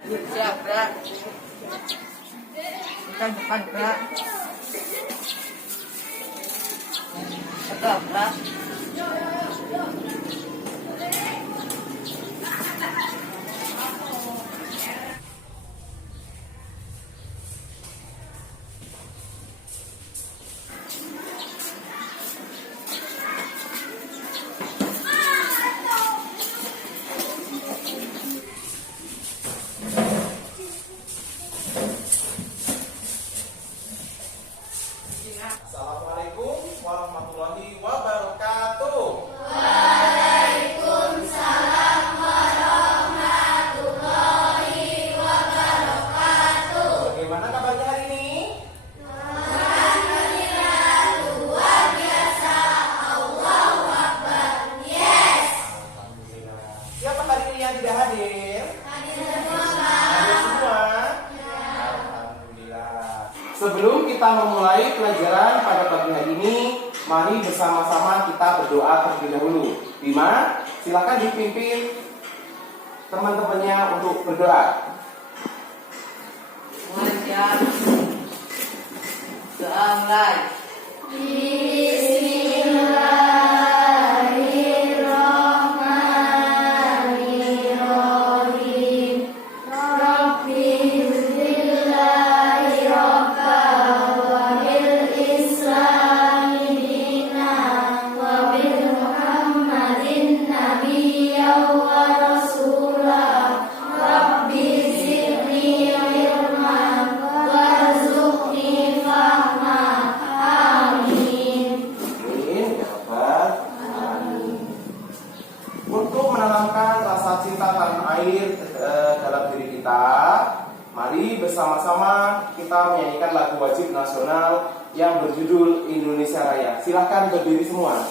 Gerak, gerak. Depan, gerak. Gerak. Assalamualaikum warahmatullahi wabarakatuh. Waalaikumsalam warahmatullahi wabarakatuh. Bagaimana kabarnya hari ini? Alhamdulillah, luar biasa. Allahu Akbar. Yes. Alhamdulillah. Siapa hari ini yang tidak hadir? Hadir semua. Hadir semua? Alhamdulillah. Sebelum kita memulai pelajaran pada pagi hari ini, mari bersama-sama kita berdoa terlebih dahulu. Bima, silakan dipimpin teman-temannya untuk berdoa. Wajah. Doa mulai. Bismillahirrahmanirrahim. Rabbi zidnillahi rabban wa bil islami dinan wa bil muhammadin nabiyyan wa rasulah. Rabbi zidni ilman warzuqni fahma. Amin. Amin, ya Rabbal Alamin. Untuk menanamkan rasa cinta tanah air dalam diri kita, mari bersama-sama kita menyanyikan lagu wajib nasional yang berjudul Indonesia Raya. Silahkan berdiri semua.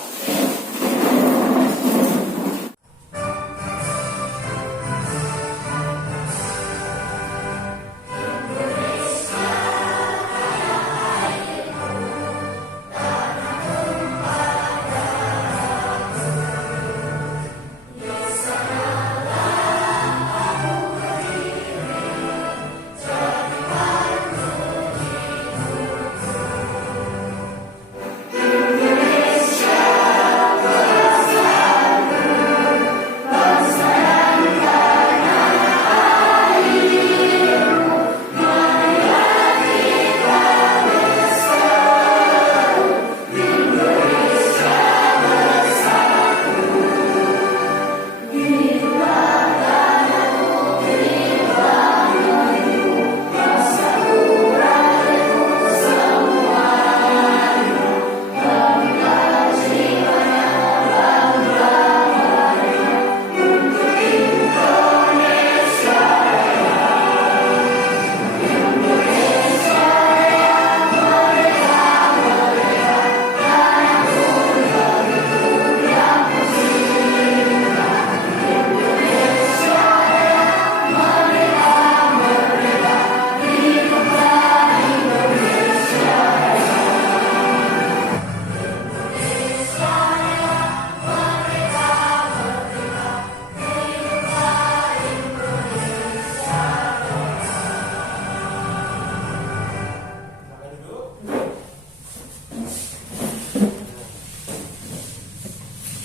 Silakan duduk.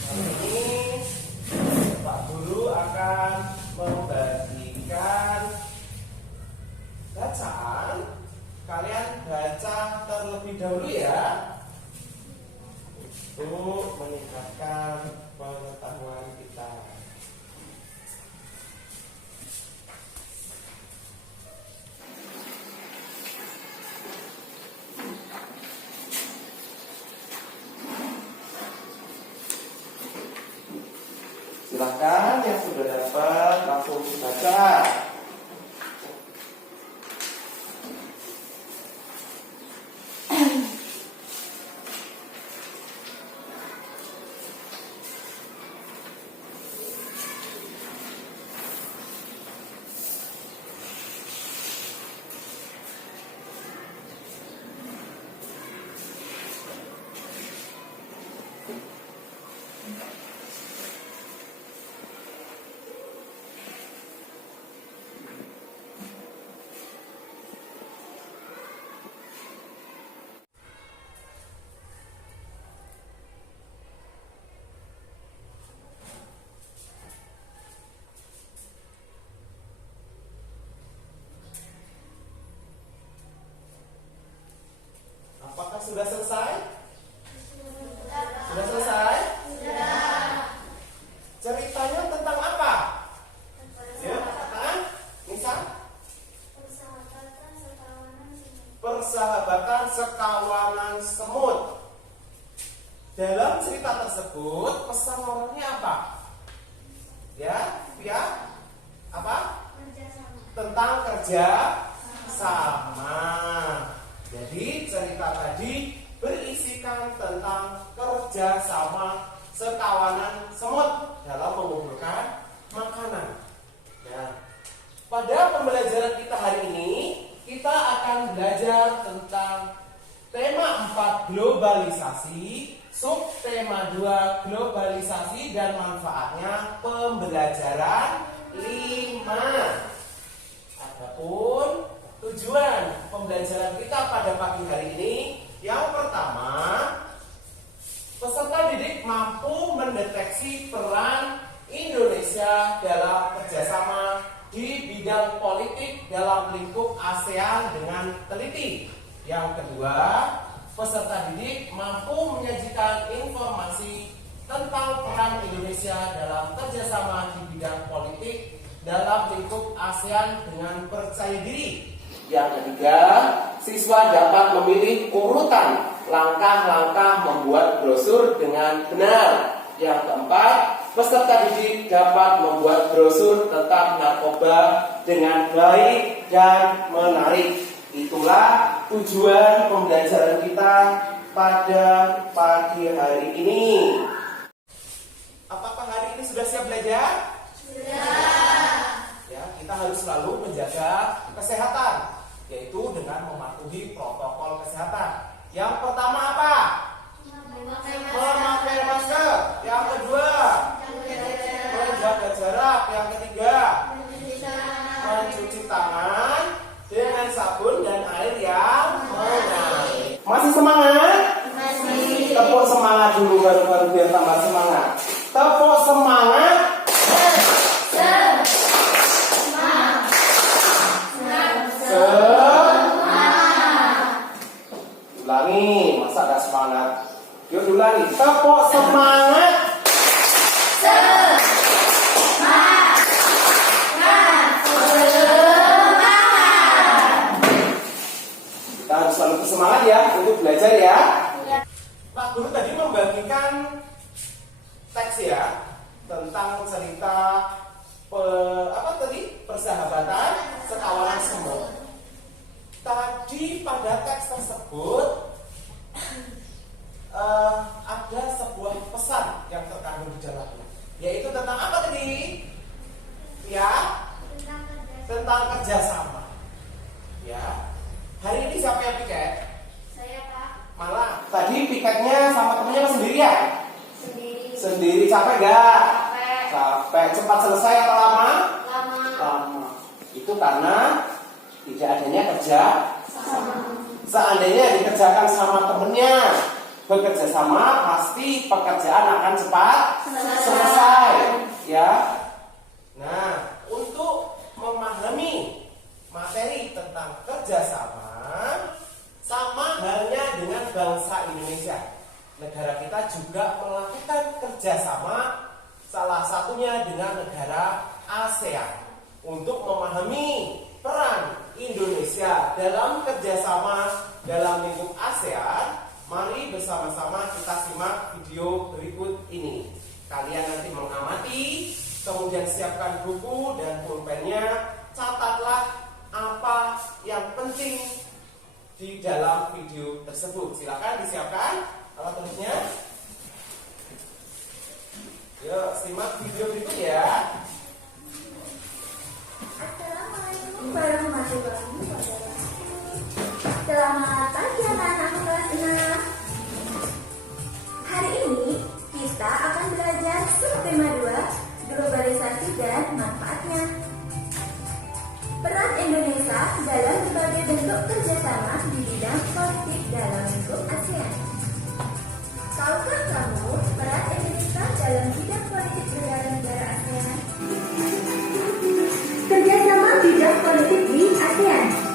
Hari ini Pak Guru akan membagikan bacaan. Kalian baca terlebih dahulu ya, untuk meningkatkan pengetahuan kita. Silahkan yang sudah dapat langsung dibaca. tersebut pesan moralnya apa? Ya, apa? Tentang kerja sama. Jadi cerita tadi berisikan tentang kerja sama sekawanan semut dalam mengumpulkan makanan. Nah, pada pembelajaran kita hari ini kita akan belajar tentang tema 4 globalisasi, subtema 2 globalisasi dan manfaatnya, pembelajaran 5. Adapun tujuan pembelajaran kita pada pagi hari ini, yang pertama, peserta didik mampu mendeteksi peran Indonesia dalam kerjasama di bidang politik dalam lingkup ASEAN dengan teliti. Yang kedua, peserta didik mampu menyajikan informasi tentang peran Indonesia dalam kerjasama di bidang politik dalam lingkup ASEAN dengan percaya diri. Yang ketiga, siswa dapat memilih urutan langkah-langkah membuat brosur dengan benar. Yang keempat, peserta didik dapat membuat brosur tentang narkoba dengan baik dan menarik. Itulah tujuan pembelajaran kita pada pagi hari ini. Apakah hari ini sudah siap belajar? Ya, kita harus selalu menjaga kesehatan, yaitu dengan mematuhi protokol kesehatan. Yang pertama apa? Memakai masker. Yang kedua, menjaga jarak. Yang ketiga, mencuci tangan dengan sabun dan air yang mengalir. Masih semangat? Masih. Tepuk semangat dulu baru biar tambah semangat. Tepuk semangat. Ulangi, masa gak semangat? Yuk ulangi, tepuk semangat. Kita harus selalu bersemangat ya untuk belajar ya. Pak Guru tadi membagikan teks ya tentang cerita persahabatan sekawanan semut. Tadi pada teks tersebut ada sebuah pesan yang terkandung di dalamnya, yaitu tentang apa tadi? Ya, tentang kerjasama. Ya, hari ini siapa yang piket? Saya, Pak. Malah tadi piketnya sama temennya sendirian? Sendiri. Sendiri, capek gak? Capek. Capek. Cepat selesai atau lama? Lama. Itu karena tidak adanya kerja Sama. Seandainya dikerjakan sama temennya, bekerja sama, pasti pekerjaan akan cepat selesai. Ya. Nah, untuk memahami materi tentang kerjasama, sama halnya dengan bangsa Indonesia. Negara kita juga melakukan kerjasama, salah satunya dengan negara ASEAN. Untuk memahami peran Indonesia dalam kerjasama dalam lingkup ASEAN, mari bersama-sama kita simak video berikut ini. Kalian nanti mengamati, kemudian siapkan buku dan pulpennya, catatlah apa yang penting di dalam video tersebut. Silakan disiapkan alat tulisnya. Yuk, simak video berikut ya. Assalamualaikum warahmatullahi wabarakatuh. Selamat pagi anak-anak kelas 6. Hari ini kita akan belajar subtema 2, globalisasi dan manfaatnya. Peran Indonesia dalam berbagai bentuk kerjasama di bidang politik dalam lingkup ASEAN. Tahukah kamu peran Indonesia dalam bidang politik negara-negara ASEAN? Kerjasama bidang politik di ASEAN.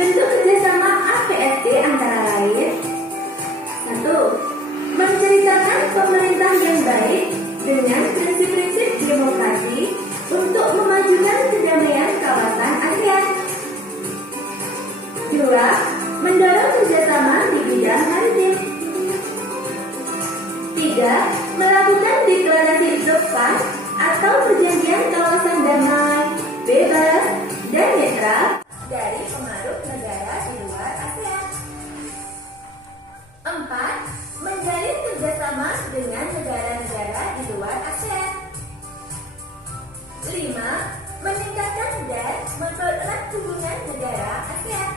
Bentuk kerjasama APSD antara lain: 1. Menceritakan pemerintah yang baik dengan prinsip-prinsip demokrasi untuk memajukan kedamaian kawasan ASEAN. 2. Mendorong kerjasama di bidang maritim. 3. Melakukan deklarasi DOCFA atau perjanjian kawasan damai, bebas, dan netral dari pengaruh negara di luar ASEAN. 4. Menjalin kerjasama dengan negara-negara di luar ASEAN. 5. Meningkatkan dan mempererat hubungan negara ASEAN.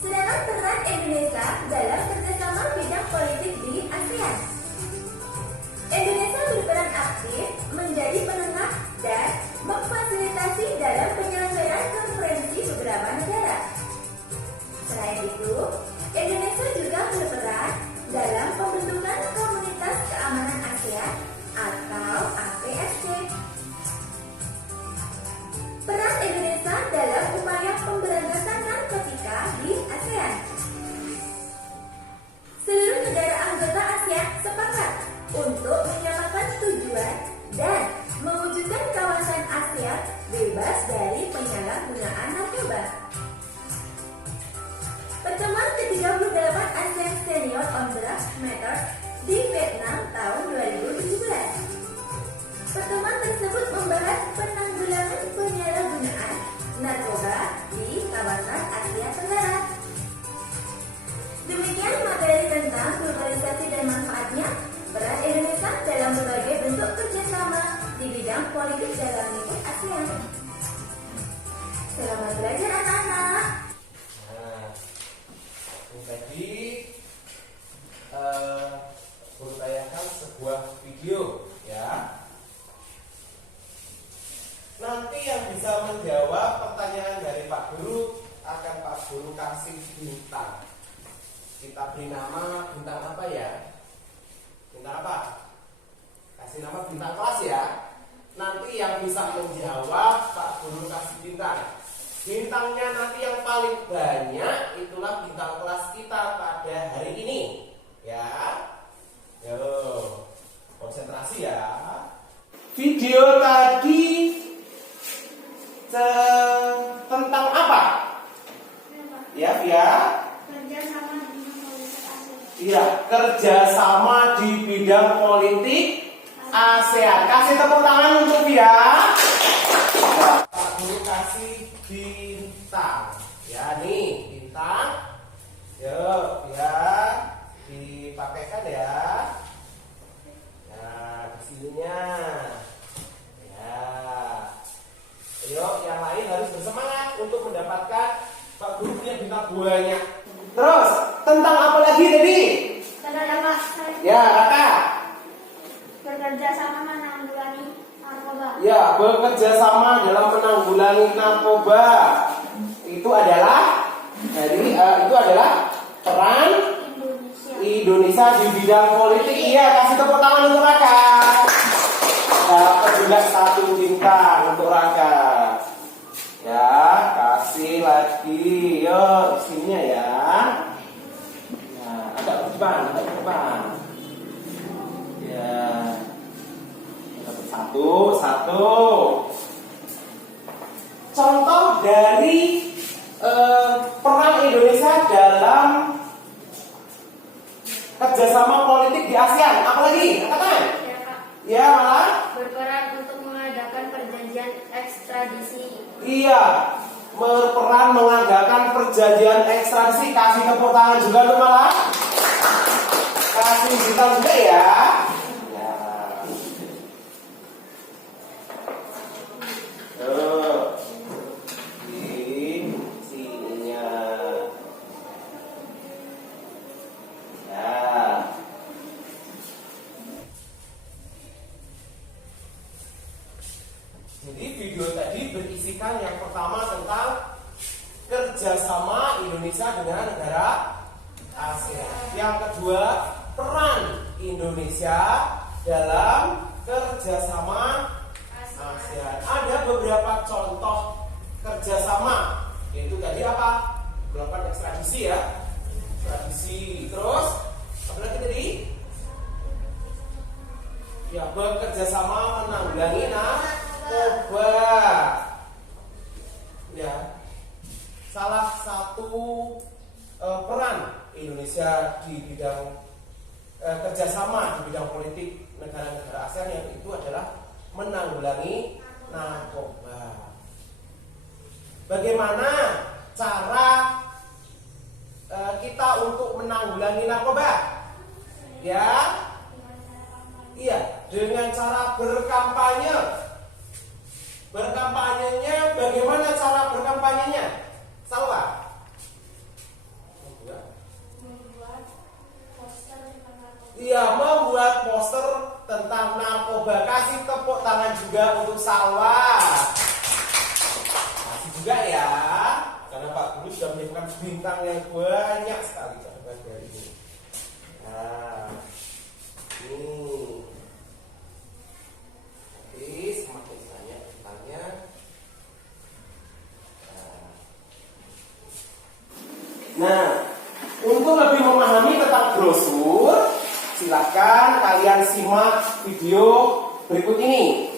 Sedangkan peran Indonesia dalam kerjasama bidang politik di ASEAN. Indonesia berperan aktif menjadi penengah dan memfasilitasi dalam penyelenggaraan konferensi beberapa negara. Selain itu, Indonesia juga berperan dalam pembentukan Komunitas Keamanan ASEAN atau APSC. Peran Indonesia dalam upaya pemberantasan narkotika di ASEAN. Seluruh negara anggota ASEAN sepakat untuk menyamakan tujuan dan mewujudkan kawasan ASEAN bebas dari penyalahgunaan narkoba. Pertemuan ke-38 ASEAN Senior on Drugs Matter di Vietnam tahun 2017. Pertemuan tersebut membahas penanggulangan penyalahgunaan narkoba di kawasan Asia Tenggara. Demikian materi tentang globalisasi dan manfaatnya, peran Indonesia dalam berbagai bentuk kerjasama di bidang politik dalam lingkup ASEAN. Selamat belajar anak-anak. Ini tadi guru tayangkan sebuah video ya. Nanti yang bisa menjawab pertanyaan dari Pak Guru akan Pak Guru kasih bintang. Kita beri nama bintang apa ya? Bintang apa? Kasih nama bintang kelas ya. Nanti yang bisa menjawab Pak Guru kasih bintang. Bintangnya nanti yang paling banyak itulah bintang kelas kita pada hari ini. Ya. Yo, konsentrasi ya. Video tadi tentang apa? Ya, ya. Kerjasama di politik ASEAN. Iya, kerjasama di bidang politik ASEAN. Kasih tepuk tangan untuk dia. Pak Guru kasih bintang. Ya, nih bintang. Yuk, ya dipakaikan ya. Nah, di sininya. Ya. Ayo, yang lain harus bersemangat untuk mendapatkan Pak Guru punya bintang banyak. Terus, tentang apa lagi tadi? Ya, Kakak. Bekerja sama menanggulangi narkoba. Ya, bekerja sama dalam menanggulangi narkoba. Itu adalah peran Indonesia di bidang politik. Iya, kasih tepuk tangan untuk Raka. Dapat juga satu bintang untuk Raka. Ya, kasih lagi. Yuk, sininya ya. Nah, agak ke depan. Ya. Dapat satu. Contoh dari peran Indonesia dalam kerjasama politik di ASEAN. Apa lagi? Katakan. Ya, Kak. Ya, malah Berperan untuk mengadakan perjanjian ekstradisi. iya, berperan mengadakan perjanjian ekstradisi. Kasih tepuk tangan juga tuh malah. Kasih bintang juga ya. Ya. Tuh. Di sininya. Ya. Jadi video tadi berisikan yang pertama tentang kerjasama Indonesia dengan negara ASEAN. Yang kedua, peran Indonesia dalam kerjasama ASEAN. Ada beberapa contoh kerjasama, yaitu tadi apa? Melakukan ekstradisi ya, ekstradisi. Terus apa lagi tadi? Ya, bekerja sama menanggulangi narkoba. Ya, salah satu peran Indonesia di bidang kerjasama di bidang politik negara-negara ASEAN yang itu adalah menanggulangi narkoba. Bagaimana cara kita untuk menanggulangi narkoba? Ya, iya, dengan cara berkampanye. Berkampanyenya, bagaimana cara berkampanyenya? Salwa? Iya, membuat poster tentang narkoba. Kasih tepuk tangan juga untuk Salwa. Kasih juga ya, karena Pak Guru sudah menyiapkan bintang yang banyak sekali pada ini. Nah, ini semakin banyak bintangnya. Nah, untuk lebih memahami tentang brosur, silakan kalian simak video berikut ini.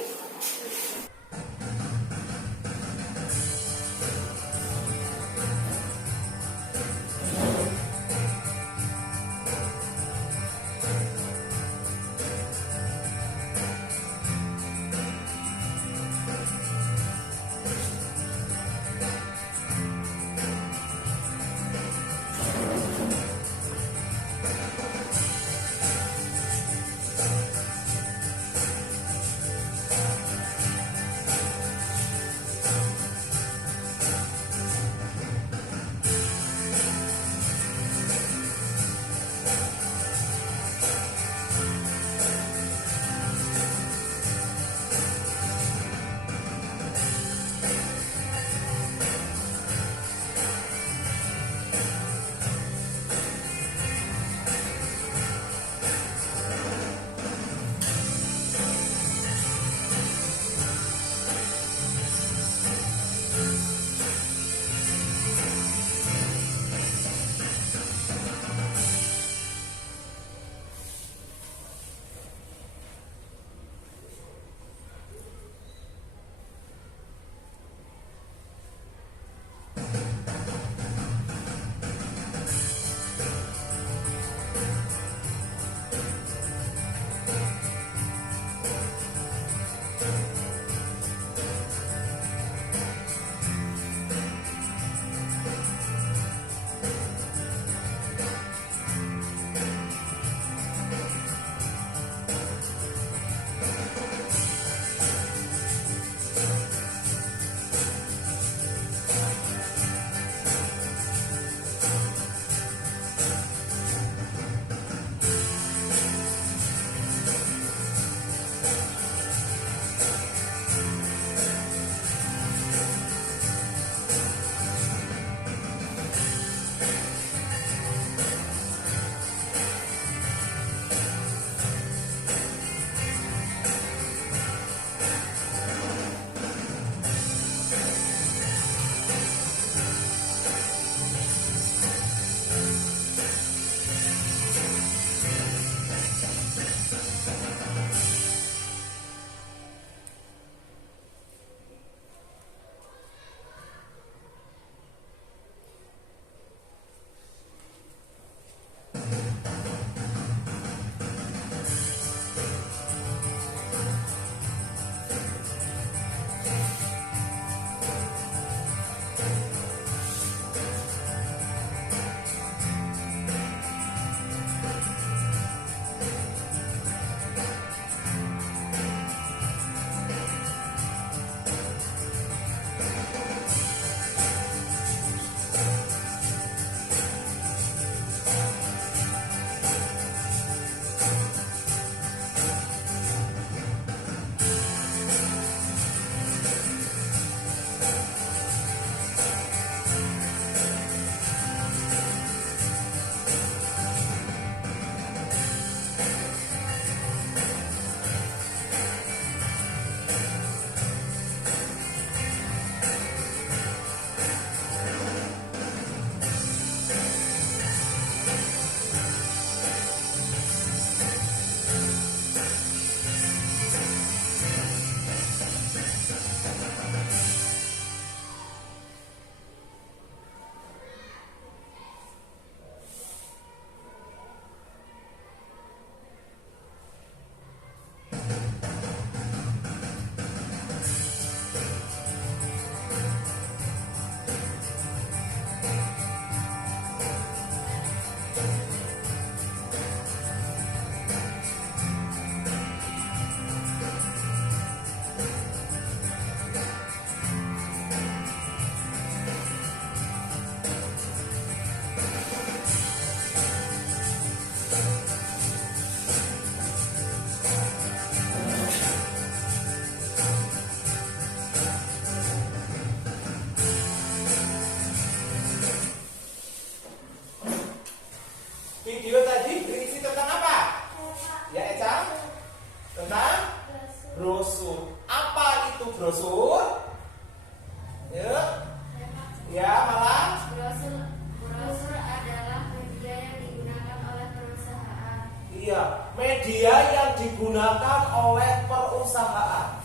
media yang digunakan oleh perusahaan.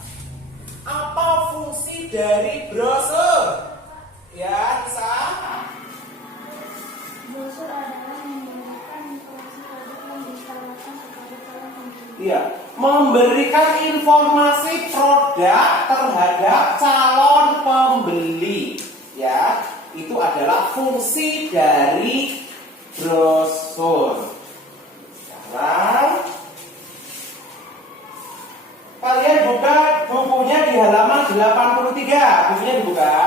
Apa fungsi dari brosur? Ya, bisa. Brosur adalah memberikan informasi produk yang ditawarkan kepada calon pembeli. Iya, memberikan informasi produk terhadap calon pembeli. Ya, itu adalah fungsi dari brosur. Sekarang kalian buka bukunya di halaman 83. Bukunya dibuka.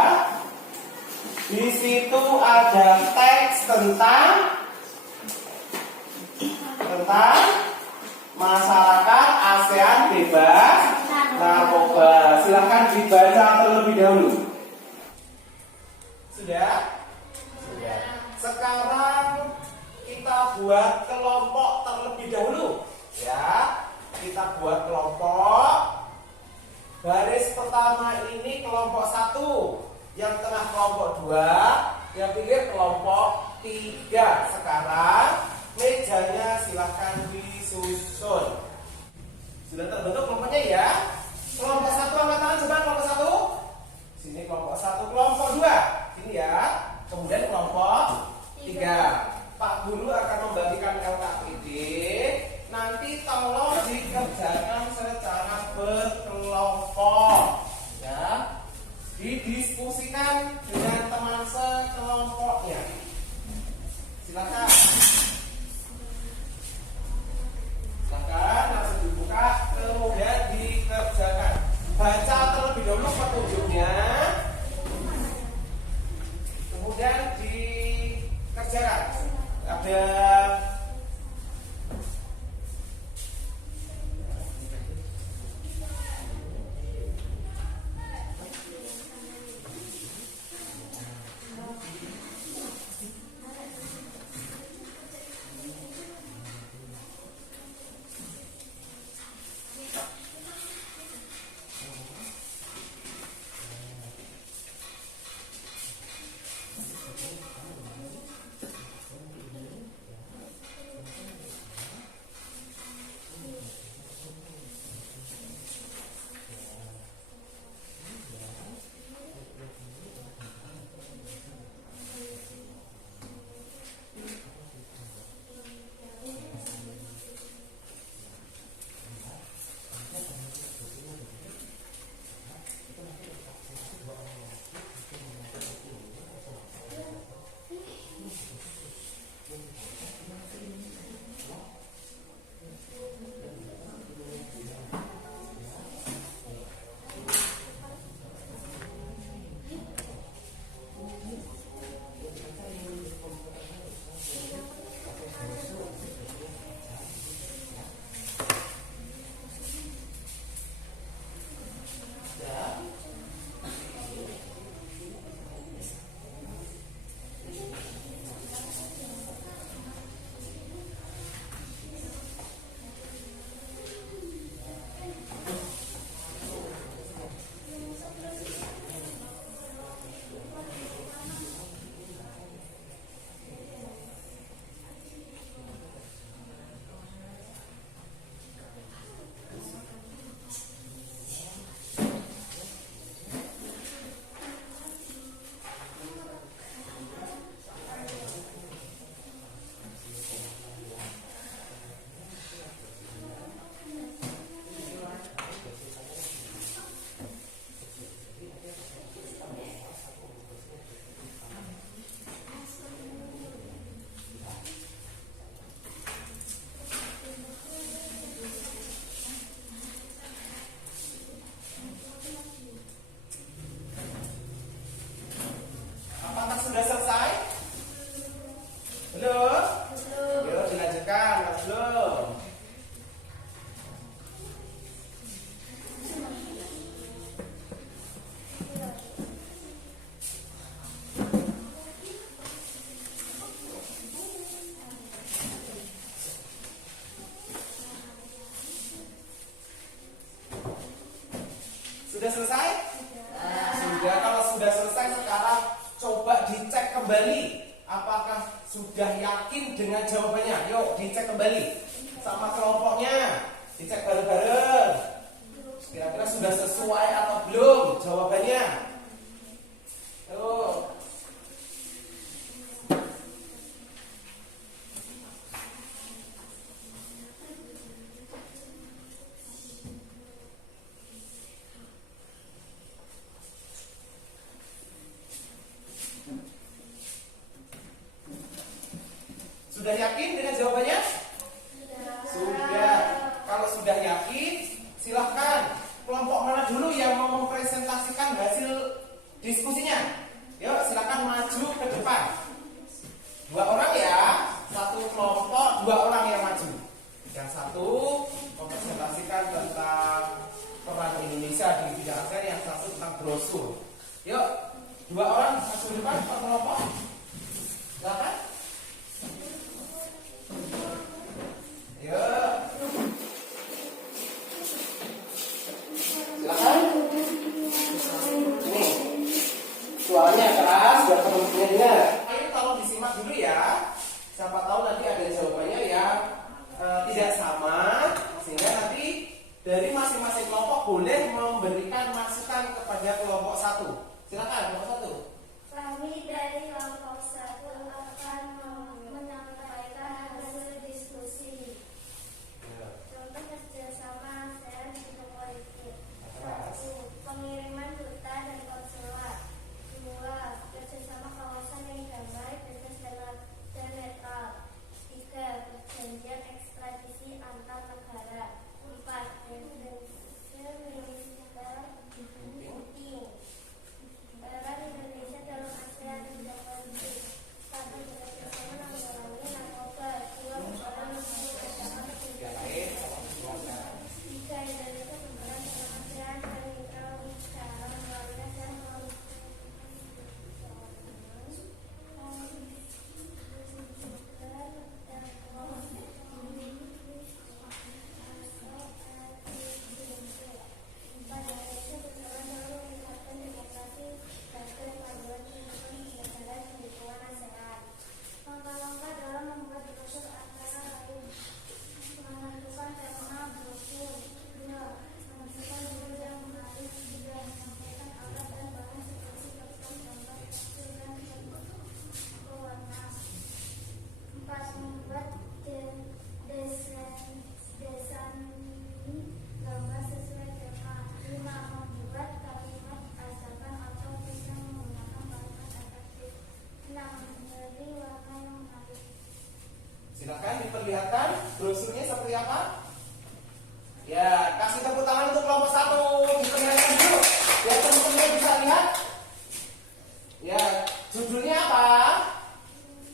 Di situ ada teks tentang masyarakat ASEAN bebas narkoba. Silahkan dibaca terlebih dahulu. Sudah? Sudah. Sekarang kita buat kelompok terlebih dahulu. Ya, kita buat kelompok. Baris pertama ini kelompok 1, yang tengah kelompok 2, yang pinggir kelompok 3. Sekarang mejanya silahkan disusun. Sudah terbentuk kelompoknya ya? Kelompok 1 angkat tangan coba, kelompok 1. Sini kelompok 1, kelompok 2. Sini ya. Kemudian kelompok 3. Pak Guru akan membagikan LKPD. Nanti tolong dikerjakan secara berkelompok. Ya. Didiskusikan dengan teman sekelompoknya. Silakan. Silakan langsung dibuka, kemudian dikerjakan. Baca terlebih dahulu petunjuknya, kemudian dikerjakan. Ada sudah selesai? Sudah. Kalau sudah selesai, sekarang coba dicek kembali. Apakah sudah yakin dengan jawabannya? Yuk dicek kembali. sama kelompoknya. Dicek bareng-bareng. Kira-kira sudah sesuai atau belum jawabannya? Tuh. Sudah yakin dengan jawabannya? Sudah. Kalau sudah yakin, silahkan. Kelompok mana dulu yang mau mempresentasikan hasil diskusinya? Yuk, silahkan maju ke depan. 2 orang ya, 1 kelompok, 2 orang yang maju. Yang satu mempresentasikan tentang peran Indonesia di bidang ASEAN, yang satu tentang brosur. Yuk, 2 orang maju ke depan per kelompok. Silahkan. Yuk. Silakan. Nih, suaranya keras biar teman-teman dengar. Ayo tolong disimak dulu ya. Siapa tahu nanti ada jawabannya yang tidak sama, sehingga nanti dari masing-masing kelompok boleh memberikan masukan kepada kelompok 1. Silakan kelompok 1. Kami dari kelompok 1 akan menyampaikan hasil diskusi. Contoh kerjasama ASEAN di bidang politik. 1. Pengiriman duta dan konsulat. 2. Kerjasama kawasan yang damai, bebas dan netral. 3. Perjanjian ekstradisi antar negara. 4. Indonesia penting. Peran Indonesia dalam ASEAN di bidang politik. 1. Bekerjasama menanggulangi narkoba. 2. Berperan untuk ancaman kebijakan. 3. Indonesia berperan dalam ASEAN dan mitra secara melalui dan melalui langkah-langkah dalam membuat brosur antara lain menentukan tema brosur. 2. Menentukan judul yang menarik. 3. Menyampaikan alat dan bahan seperti kertas, gambar, tekstil, dan pewarna. 4. Membuat desain gambar sesuai tema. 5. Membuat kalimat ajakan atau tulisan menggunakan kalimat efektif. 6. Memberi warna yang menarik. Silakan diperlihatkan brosurnya seperti apa? Ya, kasih tepuk tangan untuk kelompok 1. Diperlihatkan dulu. Biar teman-teman bisa lihat. Ya, judulnya apa?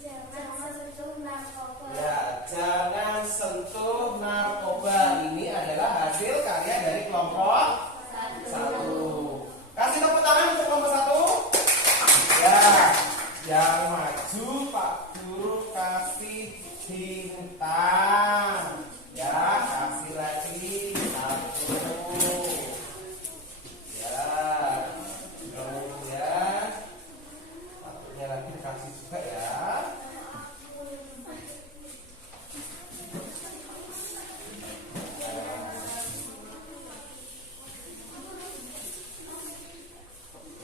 Jangan sentuh narkoba. Ya, jangan sentuh narkoba. Ini adalah hasil karya dari kelompok 1. Kasih tepuk tangan untuk kelompok 1. Ya, yang maju Pak Guru kasih bintang. Ya, kasih lagi 1. Ya, kemudian satunya lagi dikasih juga ya.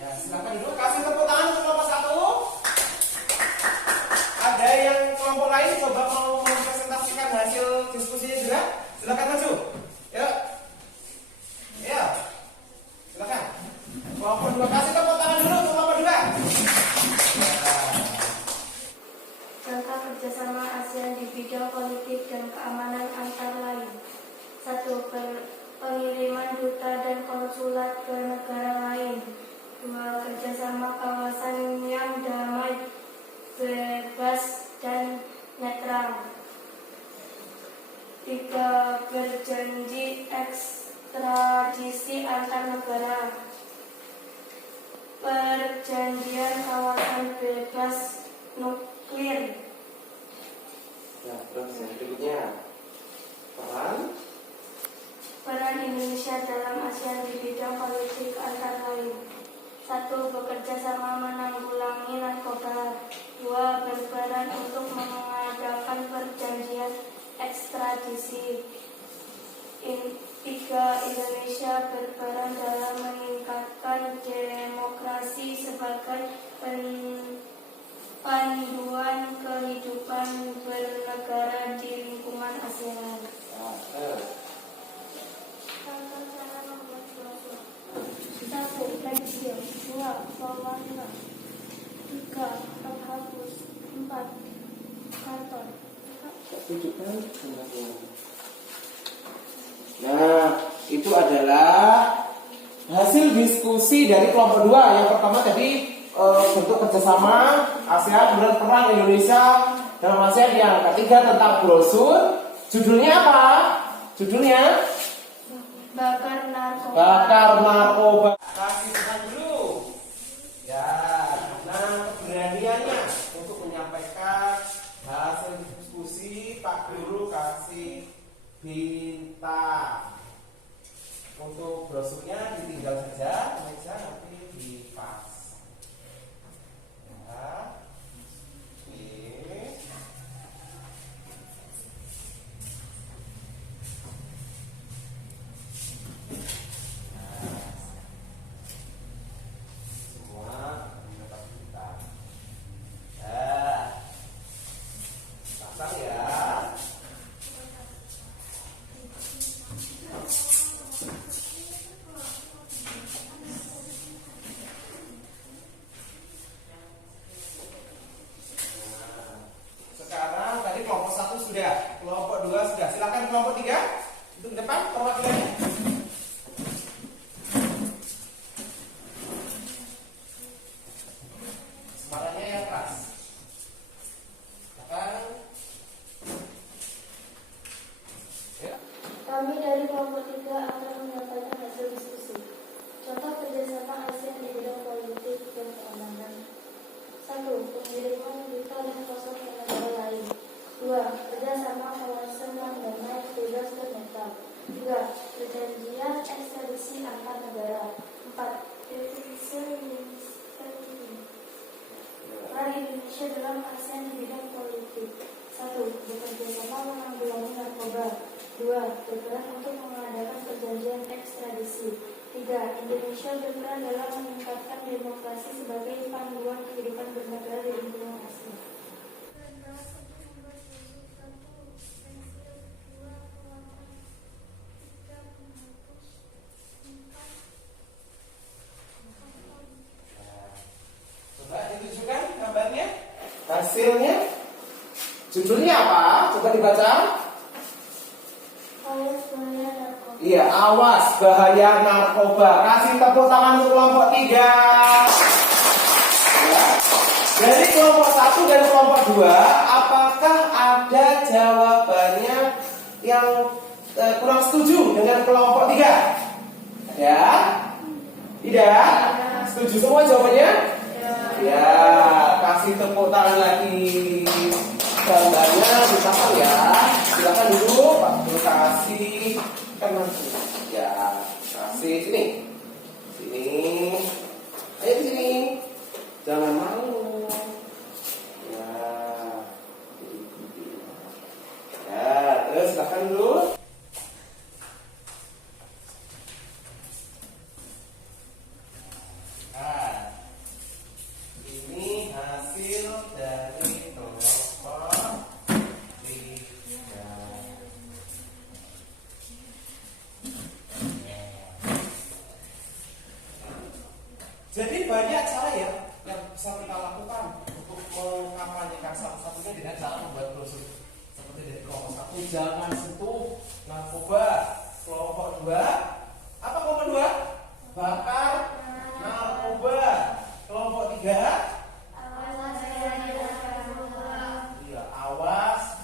Ya, silakan duduk. Kasih tepuk tangan untuk kelompok 1. Ada yang kelompok lain coba mau mempresentasikan hasil diskusinya juga? Silakan maju. Yuk. Ya. Silakan. Kelompok 2 kasih tepuk tangan dulu untuk kelompok 2. Contoh kerjasama ASEAN di bidang politik dan keamanan antara lain. 1. Pengiriman duta dan konsulat ke negara lain. 2. Kerjasama kawasan yang damai, bebas dan netral. 3. Berjanji ekstradisi antar negara. Perjanjian kawasan bebas nuklir. Nah, terus yang berikutnya Peran Indonesia dalam ASEAN di bidang politik antara lain. 1. Bekerja sama menanggulangi narkoba. 2. Berperan untuk mengadakan perjanjian ekstradisi Indonesia berperan dalam meningkatkan demokrasi sebagai panduan kehidupan bernegara di lingkungan ASEAN. Tata cara membuat brosur. 1. Pensil. 2. Pewarna. 3. Penghapus. 4. Karton. Tunjukkan. Nah, itu adalah hasil diskusi dari kelompok 2. Yang pertama tadi bentuk kerjasama ASEAN dan peran Indonesia dalam ASEAN. Yang ketiga tentang brosur. Judulnya apa? Judulnya Bakar narkoba. Bakar narkoba. Kasih tekan dulu. Ya, nah keberaniannya untuk menyampaikan hasil diskusi Pak Guru kasih bintang. Untuk brosurnya ditinggal saja, meja nanti dipas. Ya. Oke. Semua mendapat bintang. Ya. Pasang ya. Sekarang tadi kelompok 1 sudah, kelompok 2 sudah. Silakan kelompok 3 itu ke depan perwakilannya. Suaranya yang keras. Silakan. Ya. Kami dari kelompok 3 akan menyampaikan hasil diskusi. Contoh kerjasama ASEAN di bidang politik dan keamanan. 1. Pengiriman berita dan kosong ke negara lain. 2. Kerjasama kawasan yang damai, bebas dan netral. 3. Perjanjian ekstradisi antar negara. 4. Definisi peran Indonesia dalam ASEAN di bidang politik. 1. Bekerjasama menanggulangi narkoba. 2. Berperan untuk mengadakan perjanjian ekstradisi. 3. Indonesia berperan dalam meningkatkan demokrasi sebagai panduan kehidupan bernegara di lingkungan ASEAN. Coba ditunjukkan gambarnya, hasilnya. Judulnya apa? Coba dibaca. Iya, awas bahaya narkoba. Kasih tepuk tangan untuk kelompok 3. Ya. Dari kelompok 1 dan kelompok 2, apakah ada jawabannya yang kurang setuju dengan kelompok 3? Ya? Tidak? Setuju semua jawabannya? Ya, kasih tepuk tangan lagi. Gambarnya dipasang ya. Silakan dulu Pak Guru kasih kan nanti. Ya, kasih sini. Sini. Ayo di sini. Jangan malu. Ya. Ya, terus silakan dulu. Nah, ini hasil dari kelompok 3. Jadi banyak cara ya yang bisa kita lakukan untuk mengkampanyekan. Salah satunya dengan cara membuat brosur seperti dari kelompok 1, jangan sentuh narkoba. Kelompok 2, apa kelompok 2? Bakar narkoba. Kelompok 3, iya, awas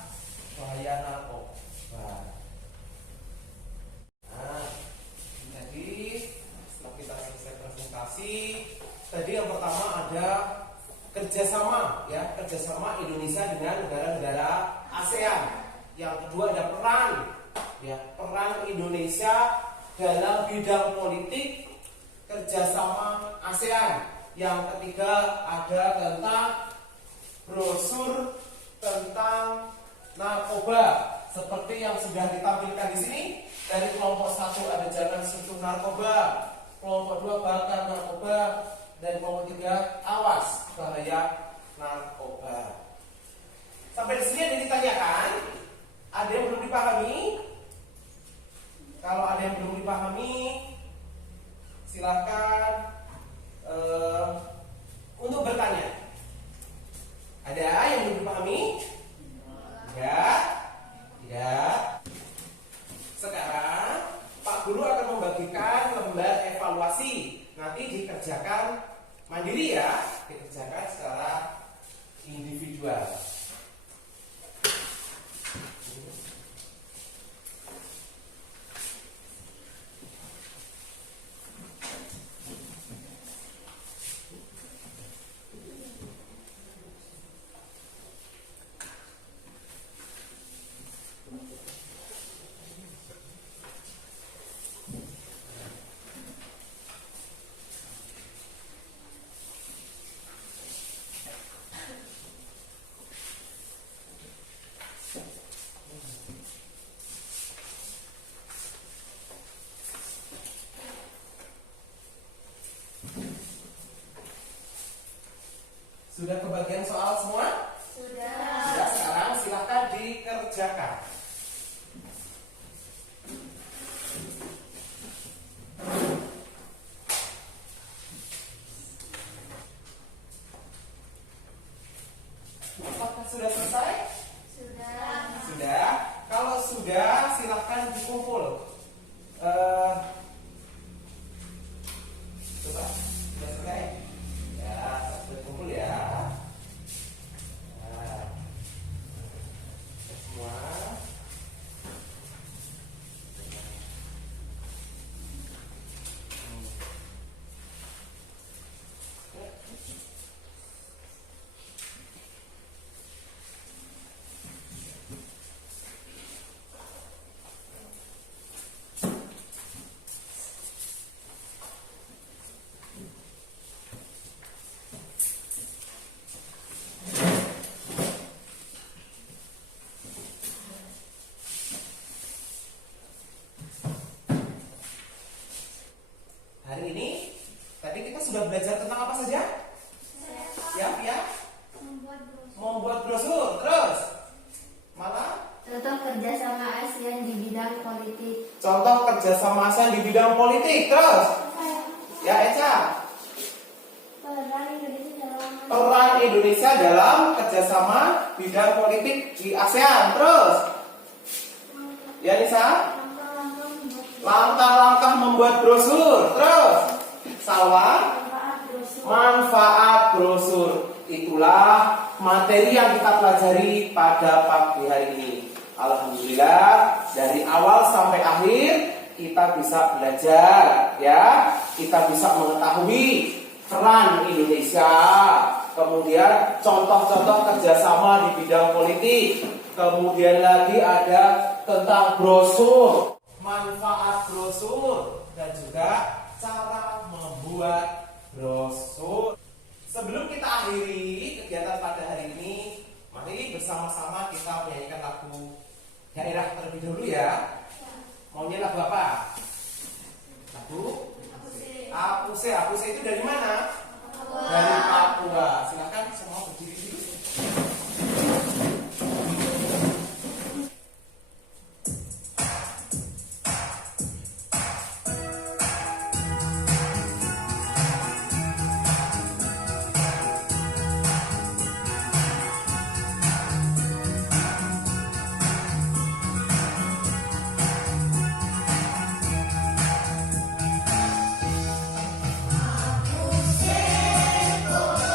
bahaya narkoba. Nah, jadi setelah kita selesai presentasi, tadi yang pertama ada kerjasama, ya, kerjasama Indonesia dengan negara-negara ASEAN. Yang kedua ada peran, ya, peran Indonesia dalam bidang politik, kerjasama ASEAN. Yang ketiga ada tentang brosur tentang narkoba. seperti yang sudah ditampilkan di sini. Dari kelompok 1 ada jangan sentuh narkoba, kelompok 2 bakar narkoba, dan kelompok 3 awas bahaya narkoba. Sampai di sini ada yang ditanyakan? Ada yang belum dipahami? Kalau ada yang belum dipahami, silakan untuk bertanya. Ada yang belum dipahami? Tidak. Tidak. Sekarang Pak Guru akan membagikan lembar evaluasi. Nanti dikerjakan mandiri ya, dikerjakan secara individual. Sudah kebagian soal semua? Sudah, sekarang silakan dikerjakan. Apakah sudah selesai? Sudah. Kalau sudah, silakan dikumpul. Coba, sudah selesai? Ya, sudah kumpul ya. Nah, semua. Hari ini tadi kita sudah belajar tentang apa saja? Siap ya? Membuat brosur. Terus mana? Contoh kerjasama ASEAN di bidang politik. Contoh kerjasama ASEAN di bidang politik. Terus ya Eca. Peran Indonesia dalam kerjasama bidang politik di ASEAN. Terus ya Nisa. Langkah-langkah membuat brosur. Terus Salwa, manfaat brosur. Itulah materi yang kita pelajari pada pagi hari ini. Alhamdulillah dari awal sampai akhir kita bisa belajar ya. Kita bisa mengetahui peran Indonesia. Kemudian contoh-contoh kerjasama di bidang politik. Kemudian lagi ada tentang brosur, manfaat brosur, dan juga cara membuat brosur. Sebelum kita akhiri kegiatan pada hari ini, mari bersama-sama kita menyanyikan lagu daerah terlebih dahulu ya. Maunya lagu apa? Lagu Apuse. Apuse itu dari mana? Dari Papua. Silakan semua berdiri dulu. Aku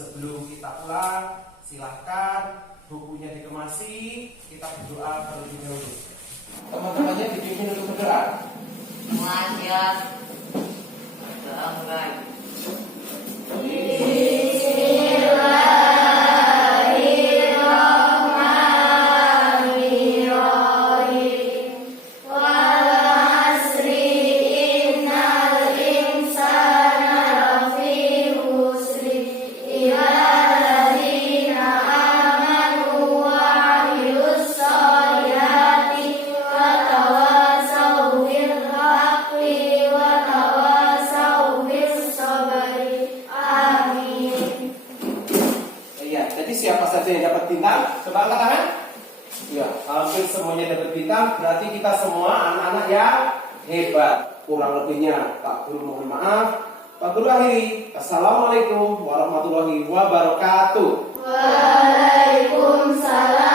Sebelum kita pulang, silahkan bukunya dikemasi, kita berdoa terlebih dahulu. Teman-temannya dipimpin untuk berdoa. Mengajar. Berangkat. Siapa saja yang dapat bintang? Coba angkat tangan. Ya, hampir semuanya dapat bintang. Berarti kita semua anak-anak yang hebat. Kurang lebihnya Pak Guru mohon maaf. Pak Guru akhiri. Assalamualaikum warahmatullahi wabarakatuh. Waalaikumsalam.